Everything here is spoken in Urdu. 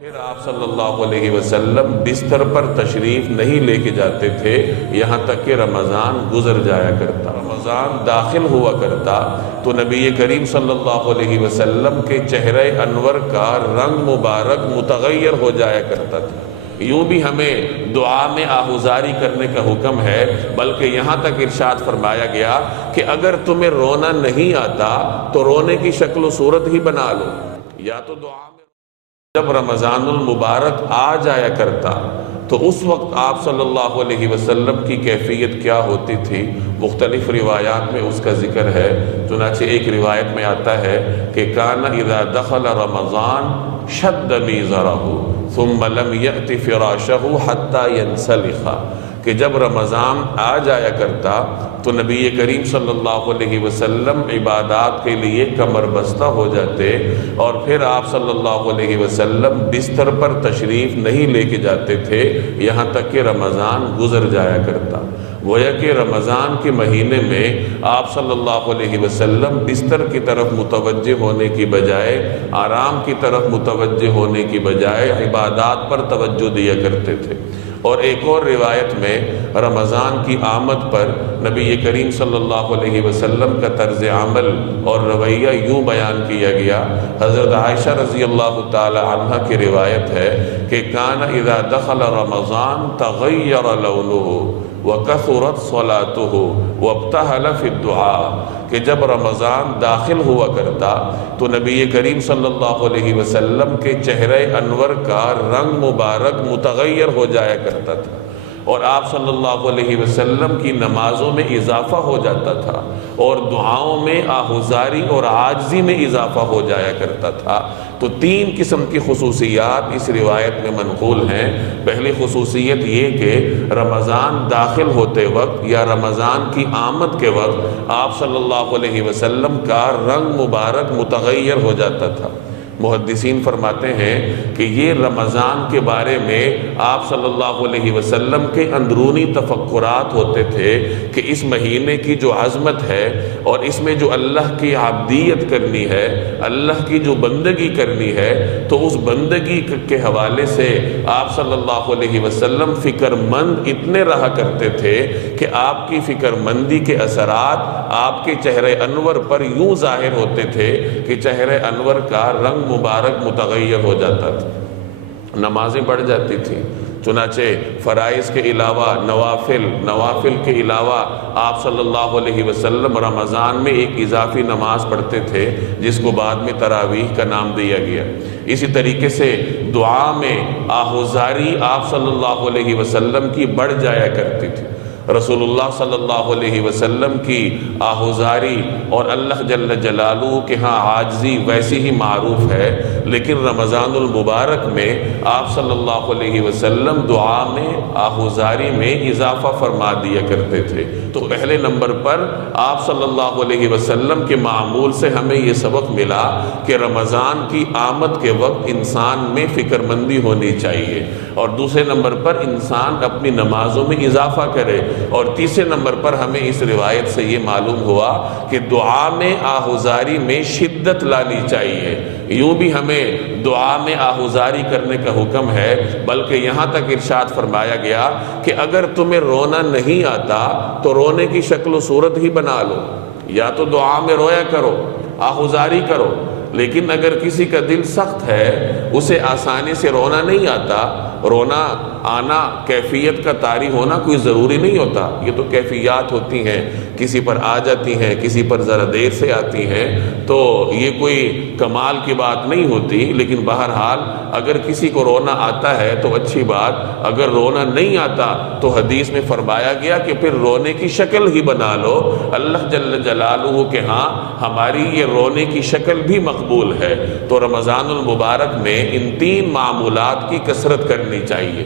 پھر آپ صلی اللہ علیہ وسلم بستر پر تشریف نہیں لے کے جاتے تھے یہاں تک کہ رمضان گزر جایا کرتا، رمضان داخل ہوا کرتا تو نبی کریم صلی اللہ علیہ وسلم کے چہرہ انور کا رنگ مبارک متغیر ہو جایا کرتا تھا۔ یوں بھی ہمیں دعا میں آہوزاری کرنے کا حکم ہے، بلکہ یہاں تک ارشاد فرمایا گیا کہ اگر تمہیں رونا نہیں آتا تو رونے کی شکل و صورت ہی بنا لو، یا تو دعا میں جب رمضان المبارک آ جایا کرتا تو اس وقت آپ صلی اللہ علیہ وسلم کی کیفیت کیا ہوتی تھی، مختلف روایات میں اس کا ذکر ہے۔ چنانچہ ایک روایت میں آتا ہے کہ کان اذا دخل رمضان شد میزرہ ثم لم یأت فراشہ حتی ینسلخ، کہ جب رمضان آ جایا کرتا تو نبی کریم صلی اللہ علیہ وسلم عبادات کے لیے کمر بستہ ہو جاتے، اور پھر آپ صلی اللہ علیہ وسلم بستر پر تشریف نہیں لے کے جاتے تھے یہاں تک کہ رمضان گزر جایا کرتا۔ گویا کہ رمضان کے مہینے میں آپ صلی اللہ علیہ وسلم بستر کی طرف متوجہ ہونے کی بجائے، آرام کی طرف متوجہ ہونے کی بجائے عبادات پر توجہ دیا کرتے تھے۔ اور ایک اور روایت میں رمضان کی آمد پر نبی کریم صلی اللہ علیہ وسلم کا طرز عمل اور رویہ یوں بیان کیا گیا۔ حضرت عائشہ رضی اللہ تعالی عنہ کی روایت ہے کہ کان اذا دخل رمضان تغیر لونہ وکثرت صلاتہ وابتہل فی الدعاء، کہ جب رمضان داخل ہوا کرتا تو نبی کریم صلی اللہ علیہ وسلم کے چہرہ انور کا رنگ مبارک متغیر ہو جایا کرتا تھا، اور آپ صلی اللہ علیہ وسلم کی نمازوں میں اضافہ ہو جاتا تھا، اور دعاؤں میں آہوزاری اور عاجزی میں اضافہ ہو جایا کرتا تھا۔ تو تین قسم کی خصوصیات اس روایت میں منقول ہیں۔ پہلی خصوصیت یہ کہ رمضان داخل ہوتے وقت یا رمضان کی آمد کے وقت آپ صلی اللہ علیہ وسلم کا رنگ مبارک متغیر ہو جاتا تھا۔ محدثین فرماتے ہیں کہ یہ رمضان کے بارے میں آپ صلی اللہ علیہ وسلم کے اندرونی تفکرات ہوتے تھے کہ اس مہینے کی جو عظمت ہے اور اس میں جو اللہ کی عبدیت کرنی ہے، اللہ کی جو بندگی کرنی ہے، تو اس بندگی کے حوالے سے آپ صلی اللہ علیہ وسلم فکر مند اتنے رہا کرتے تھے کہ آپ کی فکر مندی کے اثرات آپ کے چہرہ انور پر یوں ظاہر ہوتے تھے کہ چہرہ انور کا رنگ مبارک متغیر ہو جاتا تھا، نمازیں بڑھ جاتی تھیں۔ چنانچہ فرائض کے علاوہ نوافل کے علاوہ آپ صلی اللہ علیہ وسلم رمضان میں ایک اضافی نماز پڑھتے تھے جس کو بعد میں تراویح کا نام دیا گیا۔ اسی طریقے سے دعا میں آہوزاری آپ صلی اللہ علیہ وسلم کی بڑھ جایا کرتی تھی۔ رسول اللہ صلی اللہ علیہ وسلم کی آہوزاری اور اللہ جل جلالہ کے ہاں عاجزی ویسی ہی معروف ہے، لیکن رمضان المبارک میں آپ صلی اللہ علیہ وسلم دعا میں آہوزاری میں اضافہ فرما دیا کرتے تھے۔ تو پہلے نمبر پر آپ صلی اللہ علیہ وسلم کے معمول سے ہمیں یہ سبق ملا کہ رمضان کی آمد کے وقت انسان میں فکر مندی ہونی چاہیے، اور دوسرے نمبر پر انسان اپنی نمازوں میں اضافہ کرے، اور تیسرے نمبر پر ہمیں اس روایت سے یہ معلوم ہوا کہ دعا میں آہوزاری میں شدت لانی چاہیے۔ یوں بھی ہمیں دعا میں آہوزاری کرنے کا حکم ہے، بلکہ یہاں تک ارشاد فرمایا گیا کہ اگر تمہیں رونا نہیں آتا تو رونے کی شکل و صورت ہی بنا لو، یا تو دعا میں رویا کرو، آہوزاری کرو، لیکن اگر کسی کا دل سخت ہے، اسے آسانی سے رونا نہیں آتا، رونا آنا کیفیت کا طاری ہونا کوئی ضروری نہیں ہوتا، یہ تو کیفیات ہوتی ہیں، کسی پر آ جاتی ہیں، کسی پر ذرا دیر سے آتی ہیں، تو یہ کوئی کمال کی بات نہیں ہوتی۔ لیکن بہرحال اگر کسی کو رونا آتا ہے تو اچھی بات، اگر رونا نہیں آتا تو حدیث میں فرمایا گیا کہ پھر رونے کی شکل ہی بنا لو۔ اللہ جل جلالہ کے ہاں ہماری یہ رونے کی شکل بھی مقبول ہے۔ تو رمضان المبارک میں ان تین معمولات کی کثرت کرنی چاہیے۔